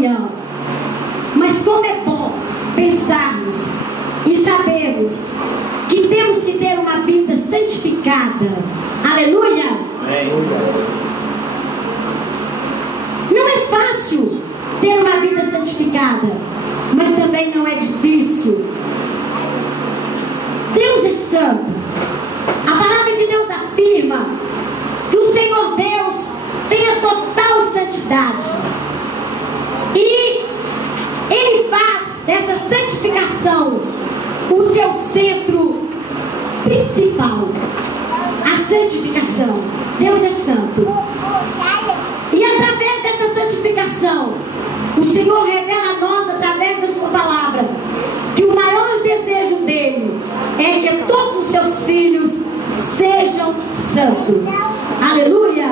manhã. Mas como é bom pensarmos e sabermos que temos que ter uma vida santificada. Aleluia! Não é fácil ter uma vida santificada, mas também não é difícil. Deus é santo. A palavra de Deus afirma que o Senhor Deus tem a total santidade, e Ele faz dessa santificação o seu centro principal. A santificação. Deus é santo, e através dessa santificação o Senhor revela a nós, através da sua palavra, que o maior desejo dele é que todos os seus filhos sejam santos. Aleluia!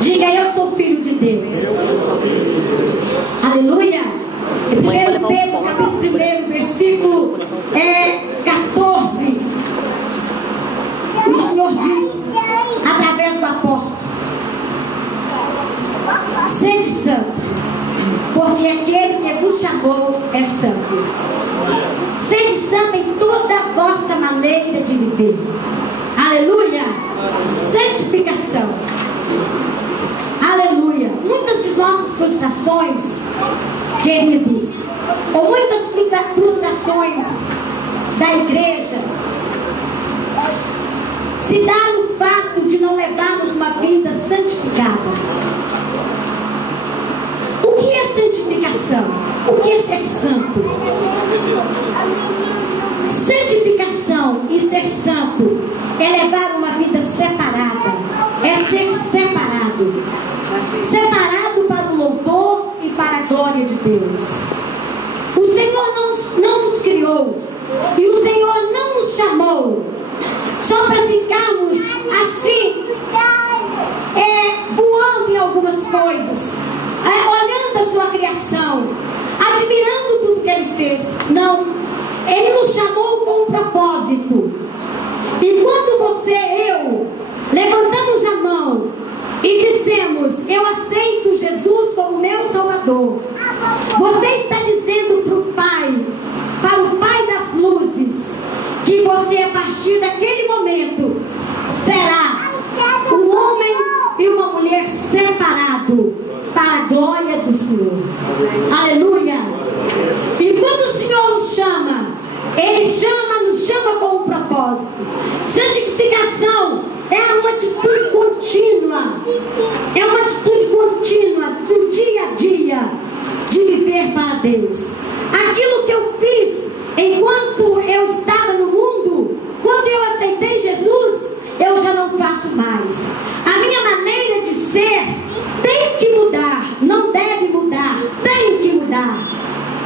Diga: eu sou filho de Deus. Aleluia! Em 1 Pedro, capítulo 1, versículo 14, o Senhor diz, através do apóstolo: sede santo, porque aquele que vos chamou é santo. Sede santo em toda a vossa maneira de viver. Aleluia! Santificação. Aleluia! Muitas de nossas frustrações, queridos, ou muitas frustrações da igreja, se dá no fato de não levarmos uma vida santificada. O que é santificação? O que é ser santo? Santificação e ser santo é levar uma vida separada, é ser separado, separado para o louvor e para a glória de Deus. O Senhor não nos criou, e o Senhor não nos chamou só para ficarmos assim, voando em algumas coisas, olhando a sua criação, admirando tudo que Ele fez. Não, Ele nos chamou com um propósito. E quando você e eu levantamos a mão e dissemos: eu aceito Jesus como meu Salvador, você está dizendo para o Pai, para o Pai das luzes, que você, a partir daquele momento, será um homem e uma mulher separado para a glória do Senhor. Aleluia! E quando o Senhor nos chama, Ele nos chama com um propósito. Santificação é uma atitude contínua, é uma atitude contínua do dia a dia, de viver para Deus. Aquilo que eu fiz enquanto eu estava no mundo, quando eu aceitei Jesus, eu já não faço mais. A minha maneira de ser tem que mudar, não deve mudar, tem que mudar,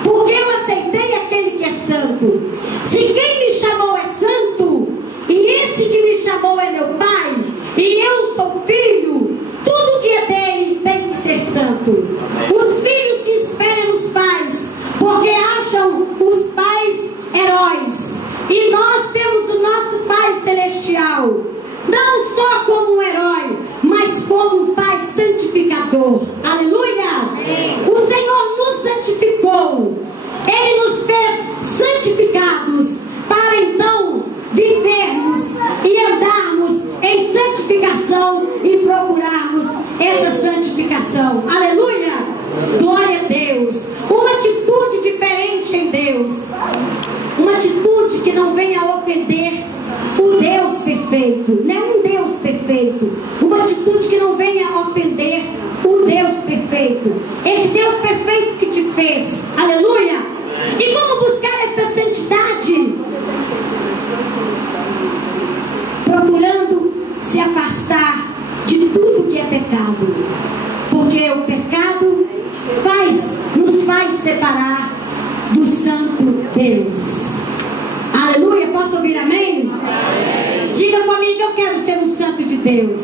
porque eu aceitei aquele que é santo. Se quem me chamou é santo, e esse que me chamou é meu Pai, e eu sou filho, tudo que é dele tem que ser santo. Os filhos se espelham nos pais, porque acham os pais heróis, e nós temos o nosso Pai celestial, não só como um herói, mas como um Pai santificador. Aleluia! O Senhor nos santificou, Ele nos fez santificados, para então vivermos e andarmos em santificação e procurarmos essa santificação. Aleluia! Glória a Deus! Uma atitude diferente em Deus, uma atitude que não venha a ofender o Deus perfeito, não é um Deus perfeito, uma atitude que não venha a ofender o Deus perfeito, esse Deus perfeito que te fez. Aleluia! E como buscar essa santidade? Procurando se afastar de tudo que é pecado, porque o pecado nos faz separar do santo Deus. Aleluia! Posso ouvir amém? Amém. Diga comigo: eu quero ser um santo de Deus.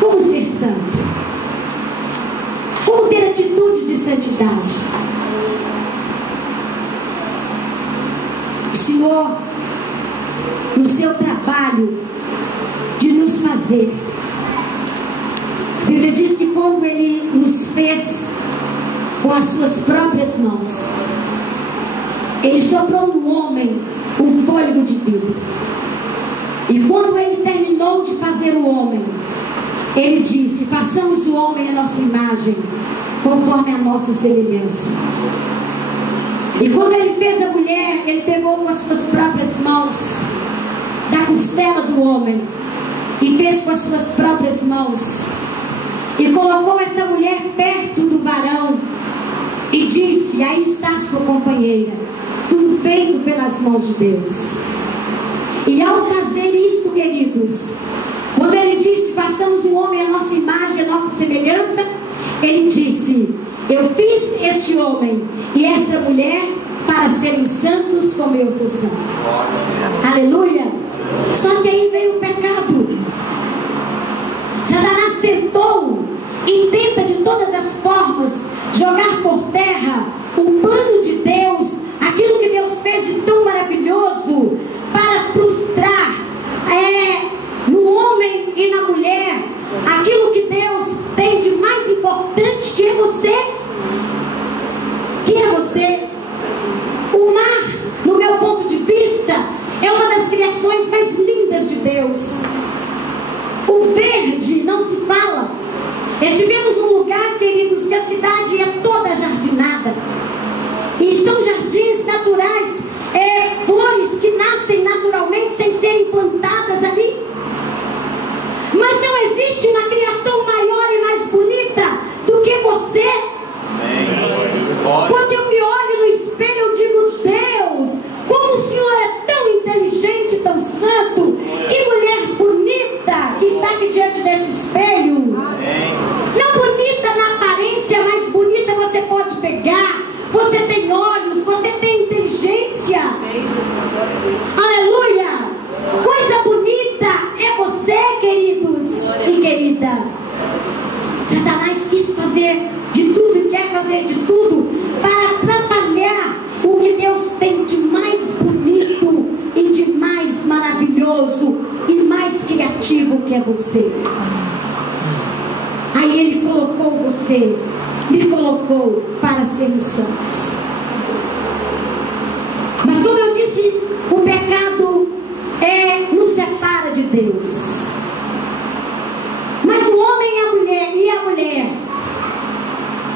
Como ser santo? Como ter atitudes de santidade? O Senhor, no seu trabalho de nos fazer, Bíblia diz que quando Ele nos fez com as suas próprias mãos, Ele soprou no homem um fôlego de vida. E quando Ele terminou de fazer o homem, Ele disse: façamos o homem à nossa imagem, conforme a nossa semelhança. E quando Ele fez a mulher, Ele pegou com as suas próprias mãos da costela do homem e fez com as suas próprias mãos e colocou essa mulher perto do varão e disse: aí está a sua companheira, tudo feito pelas mãos de Deus. E ao fazer isto, queridos, quando Ele disse: façamos o homem à nossa imagem, à nossa semelhança, Ele disse: eu fiz este homem e esta mulher para serem santos como eu sou santo. Aleluia. Só que aí veio o pecado. Satanás tentou e tenta de todas as formas jogar por terra o plano de Deus, aquilo que Deus fez de tão maravilhoso, para frustrar no homem e na mulher aquilo que Deus tem de mais importante, que é você. Que é você. O mar, no meu ponto de vista, é uma das criações mais lindas de Deus. O verde não se fala. Estivemos num lugar, queridos, que a cidade é toda jardinada. E são jardins naturais, flores que nascem naturalmente sem serem plantadas ali. Mas não existe uma criação maior e mais bonita do que você. Quando eu me olho no espelho, eu digo: Deus, como o Senhor é tão inteligente, tão santo. Que mulher bonita que está aqui diante desse espelho. Não bonita na aparência, mas bonita você pode pegar. Você tem olhos, você tem inteligência. Aleluia. Coisa bonita é você, queridos e querida. Satanás quis fazer de tudo e quer fazer de tudo para atrapalhar o que Deus tem de mais bonito e de mais maravilhoso e mais criativo, que é você. Aí Ele colocou você, me colocou para sermos santos. Mas como eu disse, o pecado nos separa de Deus. Mas o homem e a mulher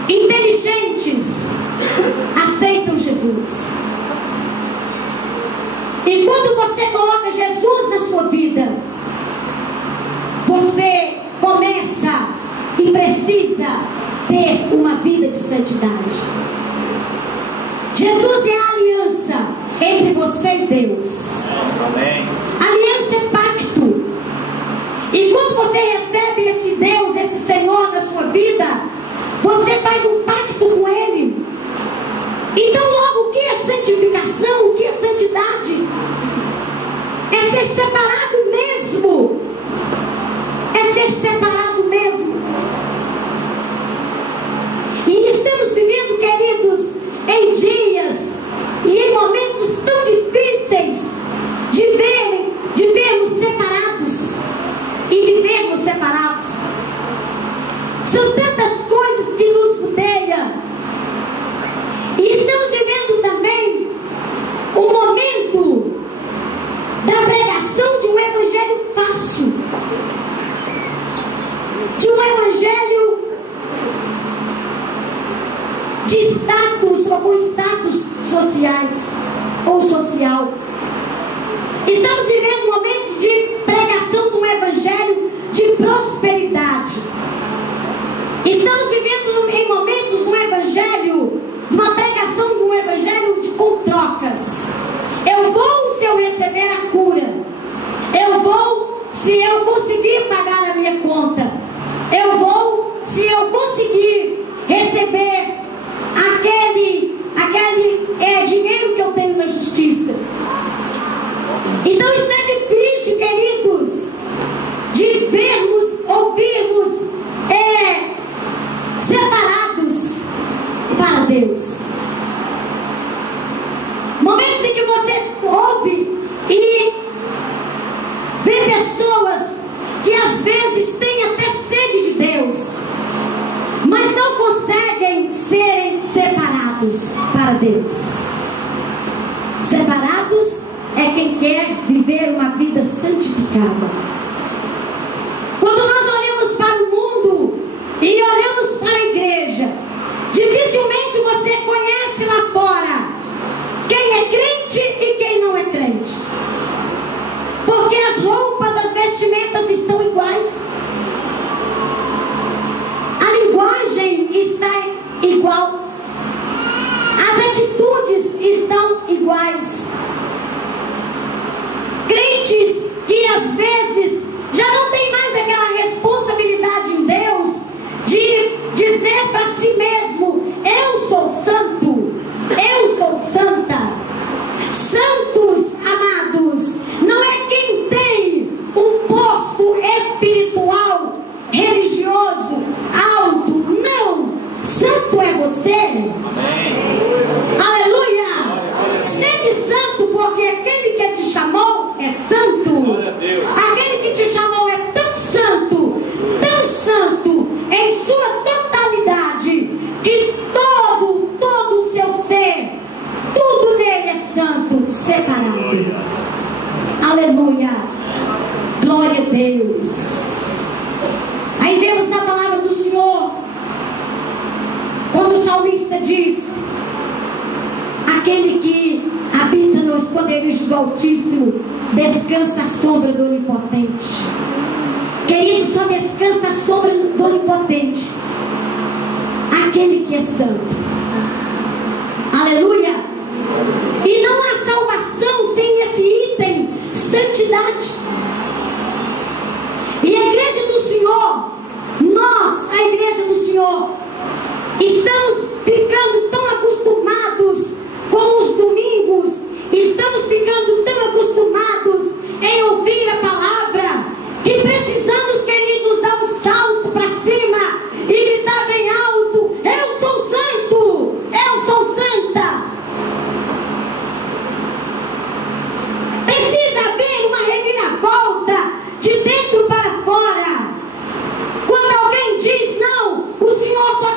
inteligentes aceitam Jesus. E quando você coloca Jesus na sua vida, você começa e precisa ter uma vida de santidade. Jesus é a aliança entre você e Deus. Amém. Aliança é pacto. E quando você recebe esse Deus, esse Senhor na sua vida, você faz um pacto com Ele. Então logo, o que é santificação? O que é santidade? É ser separado mesmo. É ser separado mesmo. E estamos vivendo, queridos, em dias e em momentos tão difíceis de vermos separados e vivermos separados. São tantas coisas que nos rodeiam. E estamos vivendo também um momento da pregação de um evangelho fácil, de um evangelho de status ou com status sociais ou social. Estamos vivendo momentos de pregação de um evangelho de prosperidade. Estamos vivendo em momentos de um evangelho, de uma pregação de um evangelho com trocas. Eu vou se eu receber a cura. Eu vou se eu conseguir pagar a minha conta. Eu vou se eu conseguir receber aquele dinheiro que eu tenho na justiça. Então está difícil, queridos, de vermos, ouvirmos separados para Deus. Momentos em que você ouve e vê pessoas que às vezes têm até sede de Deus, Deus. Separados é quem quer viver uma vida santificada. Quando nós olhamos para o mundo e olhamos para a igreja, dificilmente você conhece lá fora quem é crente e quem não é crente, porque as roupas, as vestimentas estão iguais, a linguagem está igual, as atitudes estão iguais. Crentes que às vezes já não tem mais aquela responsabilidade em Deus de dizer para si mesmo: eu sou santo, eu sou santa. Santos, amados, não é quem tem um posto espiritual, religioso, alto, não. Santo é você. Amém. Aleluia. Sede santo, porque aquele que te chamou é santo. Aquele que te chamou é tão santo em sua totalidade, que todo o seu ser, tudo nele é santo, separado. Aleluia. Glória a Deus. Aí vemos na palavra do Senhor, quando o salmista diz: aquele que habita no esconderijo do Altíssimo descansa à sombra do Onipotente. Querido, só descansa à sombra do Onipotente aquele que é santo. Aleluia. E não há salvação sem esse item, santidade. E a igreja do Senhor, nós, a igreja do Senhor, estamos ficando tão acostumados com os domingos, estamos ficando tão acostumados em ouvir a palavra, que precisamos, queridos, dar um salto para cima e gritar bem alto: eu sou santo, eu sou santa. Precisa haver uma reviravolta de dentro para fora. Quando alguém diz: não, o Senhor só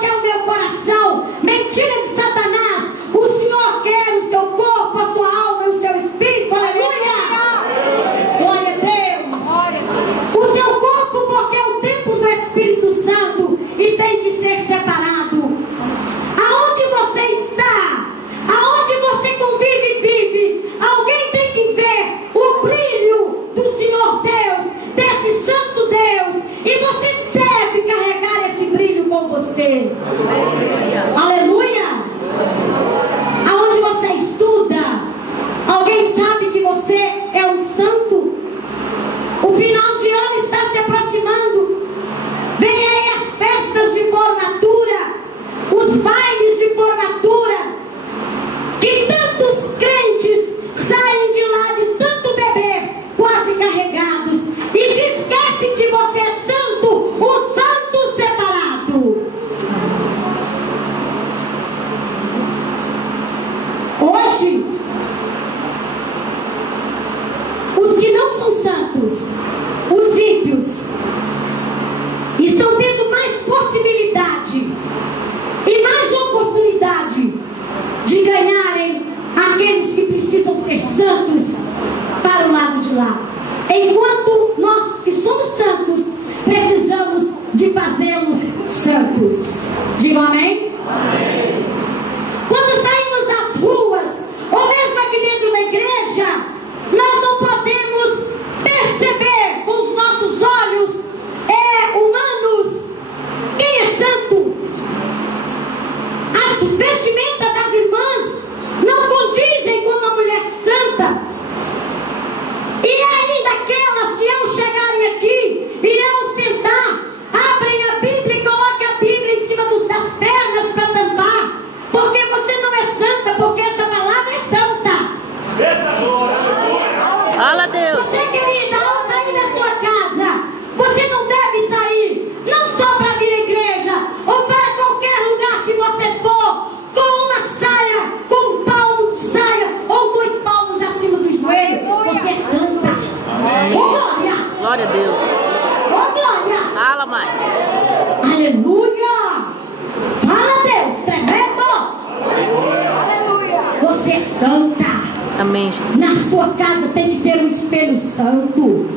Amém, Jesus. Na sua casa tem que ter um espelho santo.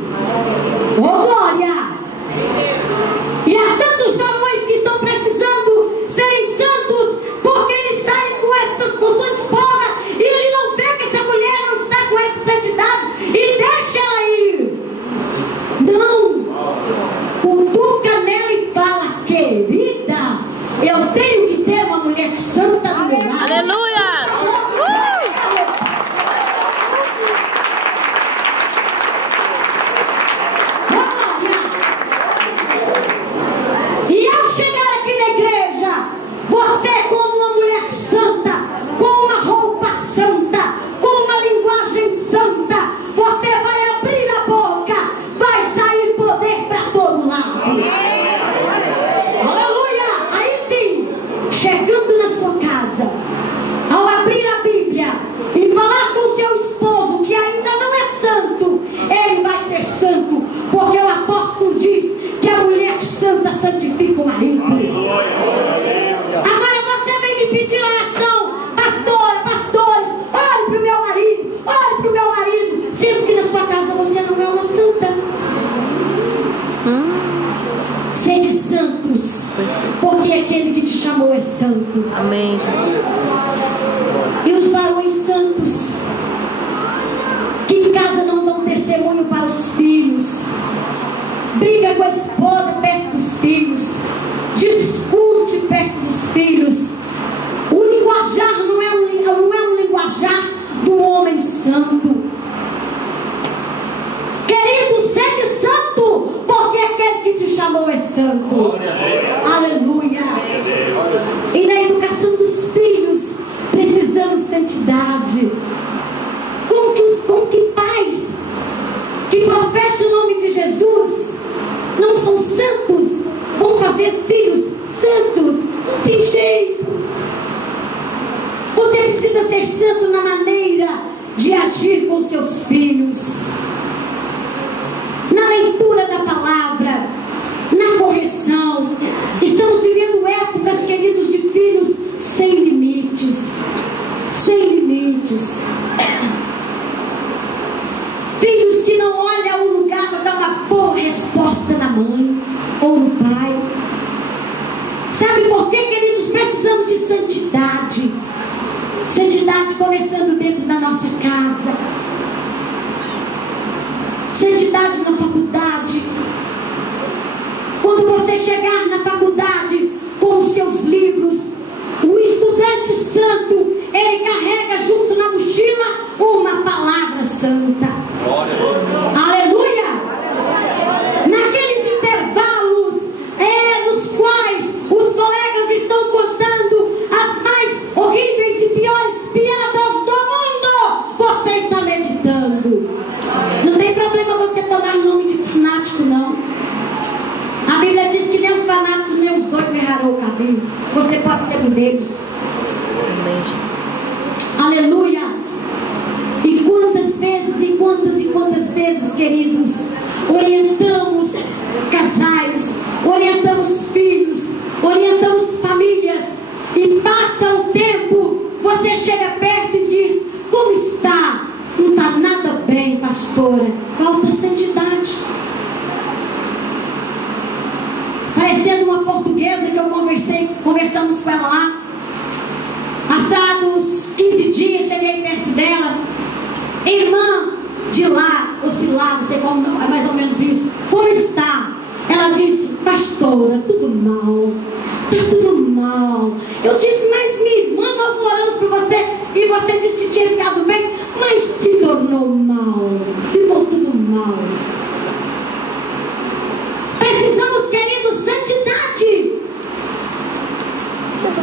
Oh, glória! E há tantos varões que estão precisando serem santos, porque eles saem com sua esposa e ele não vê que essa mulher não está com essa santidade e deixa ela ir. Não! Cutuca nela e fala: querida, eu tenho que ter uma mulher santa do meu lado. Aleluia! E ao chegar aqui na igreja, você, como uma mulher santa, com uma roupa santa, com uma linguagem santa, você vai abrir a boca, vai sair poder para todo lado. Aleluia! Aí sim, chegando na sua casa, ao abrir a Bíblia e falar com o seu esposo que ainda não é santo, ele vai ser santo, porque o apóstolo diz que a mulher santa santifica o marido. Agora você vem me pedir oração: pastora, pastores, olhe para o meu marido, olhe para o meu marido, sendo que na sua casa você não é uma santa. Sede santos, porque aquele que te chamou é santo. Amém, Jesus. E os varões santos, que em casa não dão testemunho para os filhos, briga com a esposa perto dos filhos, discute perto dos filhos. O linguajar não é um linguajar do homem santo. Querido, sede santo, porque aquele que te chamou é santo. Aleluia. E na educação dos filhos precisamos de santidade. Como que pais que professam o nome de Jesus não são santos, vão fazer filhos santos? Não tem jeito. Você precisa ser santo na maneira de agir com seus filhos, na leitura da palavra, na correção. Estamos vivendo épocas, queridos, de filhos sem limites. Sem limites. Filhos que não olham o lugar para dar uma boa resposta na mãe ou no pai. Sabe por quê, queridos? Precisamos de santidade. Santidade começando dentro da nossa casa. Santidade na faculdade. Quando você chegar na faculdade com os seus livros, o estudante santo, ele carrega junto na mochila uma palavra santa. Aleluia! Naqueles intervalos nos quais os colegas estão contando as mais horríveis e piores piadas do mundo, você está meditando. Não tem problema você tomar em nome de fanático, não. A Bíblia diz que nem os fanáticos nem os doidos errarão o caminho. Você pode ser um deles. Amém, Jesus. Aleluia! E quantas vezes, queridos, orientamos casais, orientamos filhos, orientamos famílias, e passa o tempo, você chega perto e diz: como está? Não está nada bem, pastora. Falta santidade. Parecendo uma portuguesa que eu conversamos com ela lá. Passados 15 dias, cheguei perto dela. Irmã de lá, ou se lá, não sei como, é mais ou menos isso. Como está? Ela disse: pastora, tudo mal. Está tudo mal. Eu disse: mas minha irmã, nós oramos por você e você disse que tinha ficado bem, mas se tornou mal. Ficou tudo mal. Precisamos, queridos, santidade.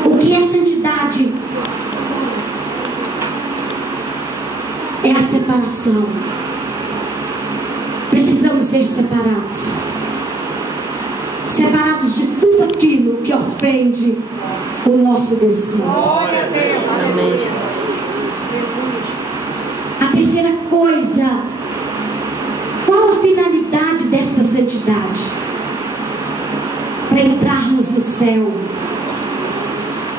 O que é santidade? É a separação. Precisamos ser separados. Separados de tudo aquilo que ofende o nosso Deus Santo. Amém, Jesus. A terceira coisa, qual a finalidade desta santidade? Para entrarmos no céu.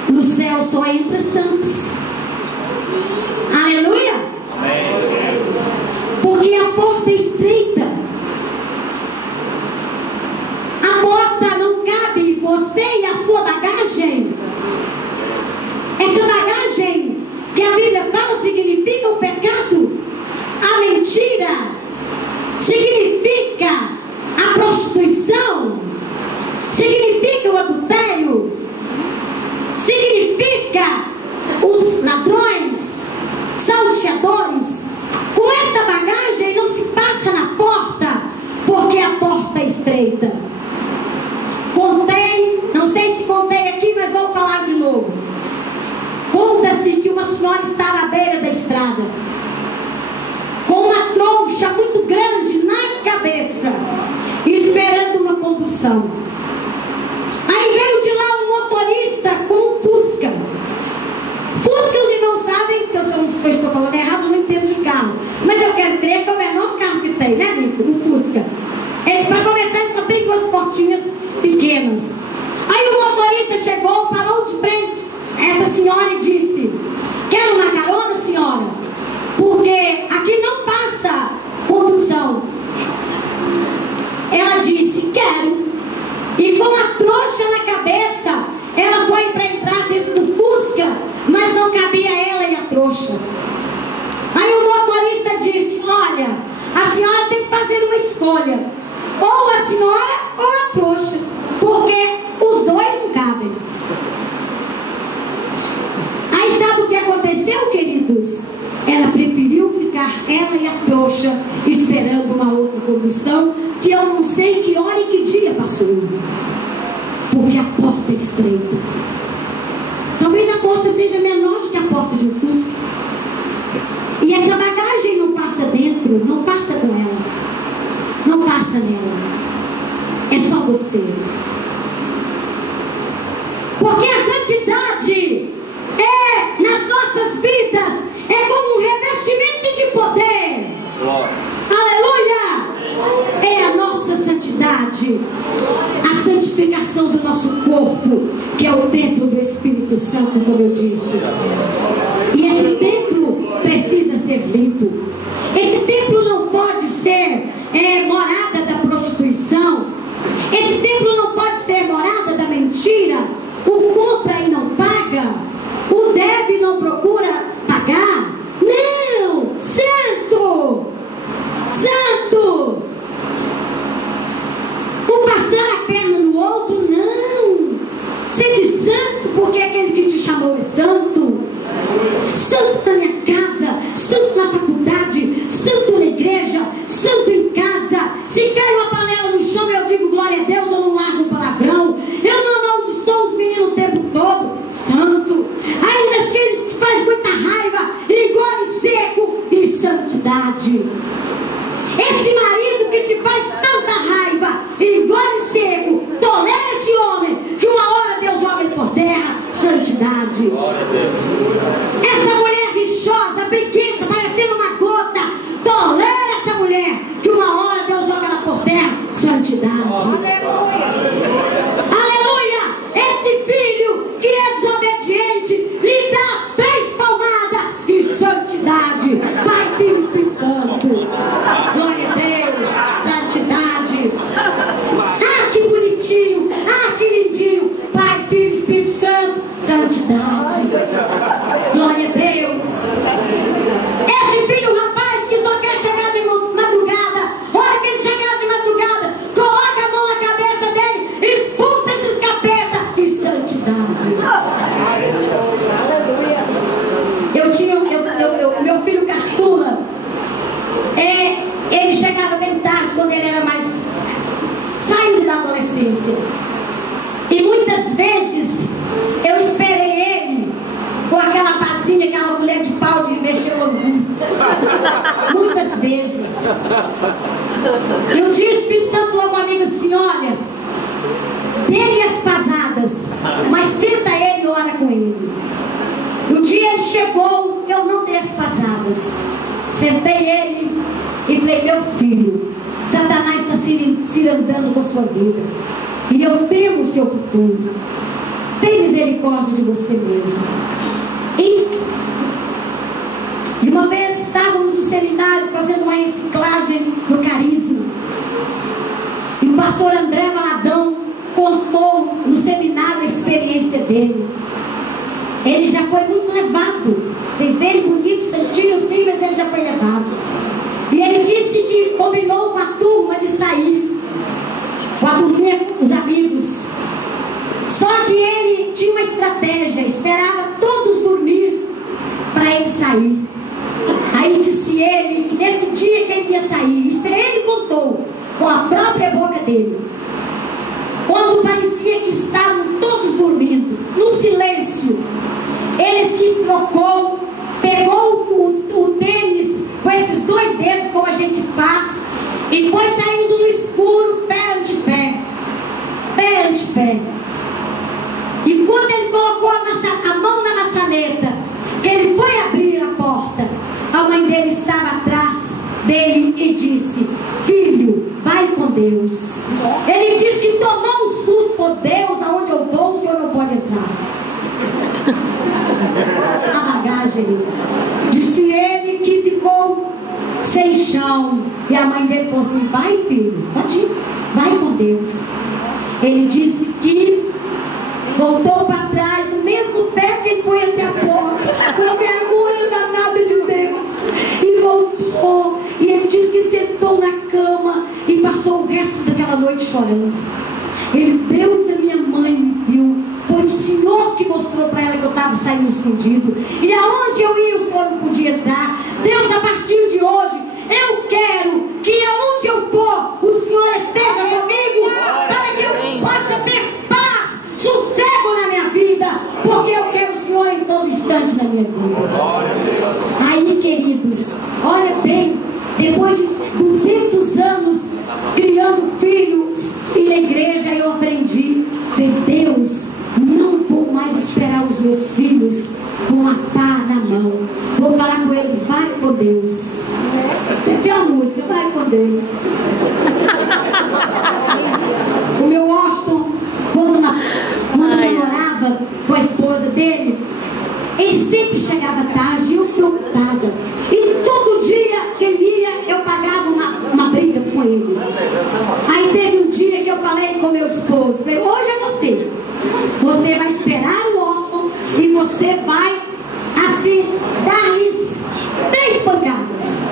No céu só entra santos. Aleluia! Amém. Porque a porta é estreita. A porta não cabe você e a sua bagagem. Essa bagagem que a Bíblia fala significa o pecado, a mentira, significa a prostituição, significa o adultério, significa os ladrões, salteadores. Com esta bagagem não se passa na porta, porque a porta é estreita. Contei, não sei se contei aqui, mas vou falar de novo. Conta-se que uma senhora estava à beira da estrada, com uma troncha muito grande na cabeça, esperando uma condução. Aí veio de lá um motorista com um Fusca. Fusca, os irmãos sabem, que eu estou falando errado, eu não entendo de carro, mas eu quero crer que é o menor carro que tem, né, o Fusca. Para começar, ele só tem duas portinhas pequenas. Aí o motorista chegou, parou de frente essa senhora e disse: quer uma carona, senhora? Porque aqui não passa condução. Ela disse: quero. E com a trouxa na cabeça, ela foi para entrar dentro do Fusca, mas não cabia ela e a trouxa. Aí o motorista disse: olha, a senhora tem que fazer uma escolha, ou a senhora ou a trouxa, porque os dois não cabem. Aí sabe o que aconteceu, queridos? Ela preferiu ficar, ela e a trouxa, esperando uma outra condução, que eu não sei que hora e que dia passou, porque a porta é estreita. Talvez a porta seja menor do que a porta de um Fusca, e essa bagagem não passa dentro, não passa com ela, não passa nela, é só você. Porque a santidade nas nossas vidas é como um revestimento de poder. Aleluia! É a nossa santidade, a santificação do nosso corpo, que é o templo do Espírito Santo, como eu disse. E esse templo precisa ser limpo. Esse templo não pode ser morada da prostituição. Esse templo não pode ser morada da mentira. O compra e não paga, o deve e não procura pagar. Não! Santo! Santo! O passar a perna no outro, não! Sede santo, porque aquele que te chamou é santo. Santo na minha casa, santo na faculdade, santo na igreja, santo em casa. Se cai uma panela no chão, eu digo glória a Deus, eu não largo um palavrão. Eu não amaldiçoo os meninos o tempo todo. Santo. Ainda aqueles que faz muita raiva, engole seco e santidade. Esse marido que te faz tanta raiva, engole seco, tolera esse homem, que uma hora Deus joga ele por terra. Santidade. Essa mulher rixosa, briguenta, parecendo uma gota, tolera essa mulher, que uma hora Deus joga ela por terra. Santidade. Aleluia! Esse filho que é desobediente, lhe dá 3 palmadas em santidade. Pai, Filho e Espírito Santo. Glória a Deus. Santidade. Ah, que bonitinho. Ah, que lindinho. Pai, Filho e Espírito Santo. Santidade. Glória a Deus. Esse filho, rapaz, que só quer chegar de madrugada. Hora que ele chegar de madrugada, coloca a mão na cabeça dele, expulsa esses capeta em santidade. Eu tinha meu filho caçula, ele chegava bem tarde, quando ele era mais saindo da adolescência, e muitas vezes eu esperei ele com aquela vasinha, aquela colher de pau de mexer o orgulho. Muitas vezes. E um dia o Espírito Santo falou comigo assim: olha, dê-lhe as pasadas, mas senta ele e ora com ele. Um dia ele chegou, eu não dei as pasadas, sentei ele e falei: meu filho, Satanás está se andando com a sua vida, e eu temo o seu futuro. Tem misericórdia de você mesmo. Isso. E uma vez estávamos no seminário fazendo uma reciclagem do carisma. E o pastor André Valadão contou no seminário a experiência dele. Ele já foi muito levado. Vocês veem bonito, santinho assim, mas ele já foi levado. E ele disse que combinou com a turma de sair, com a turminha, com os amigos. Só que ele tinha uma estratégia, esperava todos dormir para ele sair. Aí disse ele que nesse dia que ele ia sair, isso ele contou com a própria boca dele. Quando parecia que estavam todos dormindo, no silêncio, ele se trocou, pegou o tênis com esses dois dedos, como a gente faz, e foi saindo no escuro, pé ante pé, pé ante pé. E quando ele colocou a mão na maçaneta, que ele foi abrir a porta, a mãe dele estava atrás dele e disse: filho, vai com Deus. Ele disse que tomou um susto: por Deus, aonde eu vou, o senhor não pode entrar. A bagagem. Disse ele que ficou sem chão. E a mãe dele falou assim: vai, filho, pode ir, vai com Deus. Ele disse que voltou para trás, no mesmo pé que ele foi até a porta, com vergonha danada de Deus, e voltou. E ele disse que sentou na cama e passou o resto daquela noite chorando. Ele: Deus, a minha mãe me viu, foi o Senhor que mostrou para ela que eu estava saindo escondido, e aonde eu ia o Senhor não podia entrar. Deus, a partir de hoje, eu quero que aonde eu for, o Senhor esteja comigo, para que eu possa ter paz, sossego na minha vida, porque eu quero o Senhor em todo instante na minha vida. Aí, queridos, olha bem, depois de 200 anos criando filhos e na igreja, eu aprendi: Deus, não vou mais esperar os meus filhos com a pá na mão. Vou falar com eles: vai com Deus. Tem uma música: vai com Deus. O meu Washington, quando namorava com a esposa dele, ele sempre chegava tarde e eu preocupada. E todo dia que ele ia, eu pagava uma briga com ele. Aí teve um dia que eu falei com meu esposo: falei, hoje é você. Você vai esperar o Washington e você vai, assim, dar-lhes 10 pancadas.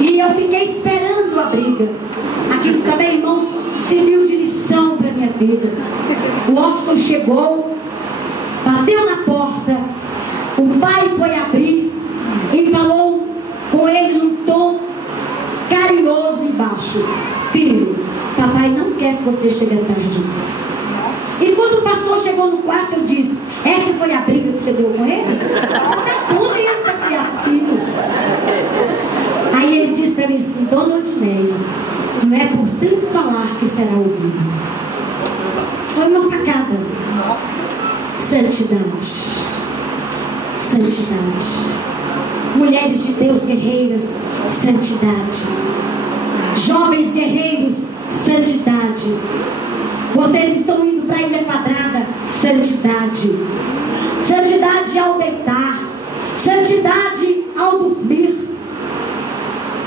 E eu fiquei esperando a briga. Aquilo também, irmãos, serviu de lição para a minha vida. O Washington chegou, bateu na porta, o pai foi abrir e falou com ele num tom carinhoso e baixo: filho, papai não quer que você chegue tarde mais. E quando o pastor chegou no quarto, eu disse: essa foi a briga que você deu com ele? Como é isso para criar filhos? Aí ele disse para mim assim: dona Odineia, não é por tanto falar que será ouvido. Foi uma facada. Santidade. Santidade. Mulheres de Deus guerreiras, santidade. Jovens guerreiros, santidade. Vocês estão indo para a Ilha Quadrada, santidade. Santidade ao deitar, santidade ao dormir.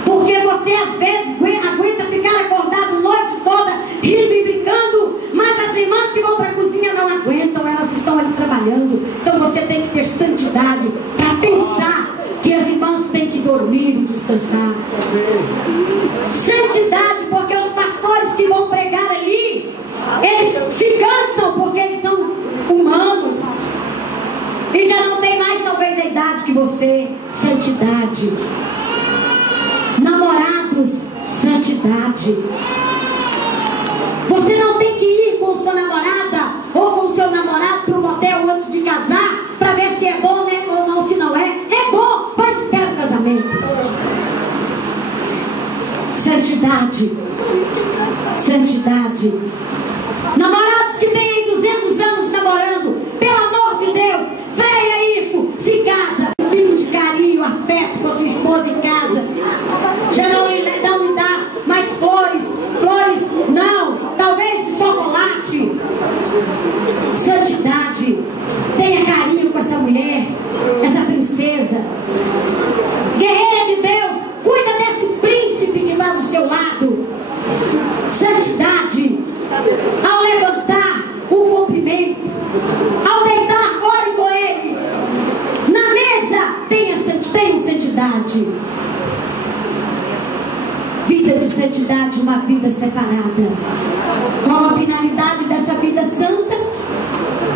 Porque você às vezes aguenta ficar acordado a noite toda, rindo e brincando, mas as irmãs que vão para a cozinha não aguentam, elas estão ali trabalhando. Então você tem que ter santidade para pensar que as irmãs têm que dormir e descansar. Santidade, porque os pastores que vão pregar ali, eles se cansam porque eles são humanos e já não tem mais talvez a idade que você. Santidade. Namorados, santidade. Você não tem que ir com sua namorada ou com seu namorado para um motel antes de casar para ver se é bom, né, ou não. Se não é, é bom, pois espera o casamento. Santidade. Santidade. Namorados que têm aí 200 anos namorando, pelo amor de Deus, freia isso. Se casa, um pingo de carinho, afeto com a sua esposa em casa. Já não lhe dá mais flores. Flores não, talvez chocolate. Santidade. Tenha carinho com essa mulher, essa princesa. vida separada. Qual a finalidade dessa vida santa?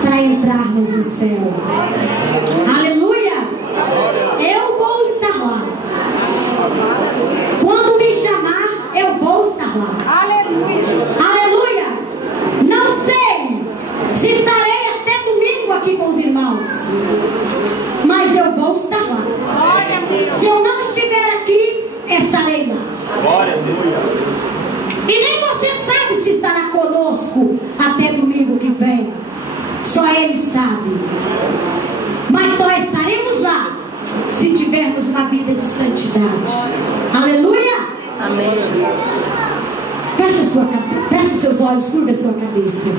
Para entrarmos no céu. Aleluia! Eu vou estar lá. Quando me chamar, eu vou estar lá. Aleluia. Aleluia! Não sei se estarei até domingo aqui com os irmãos, mas eu vou estar lá. Glória a Deus. Se eu não estiver aqui, estarei lá. Glória a Deus. E nem você sabe se estará conosco até domingo que vem. Só Ele sabe. Mas só estaremos lá se tivermos uma vida de santidade. Aleluia! Amém, Jesus. Feche os seus olhos, curva a sua cabeça.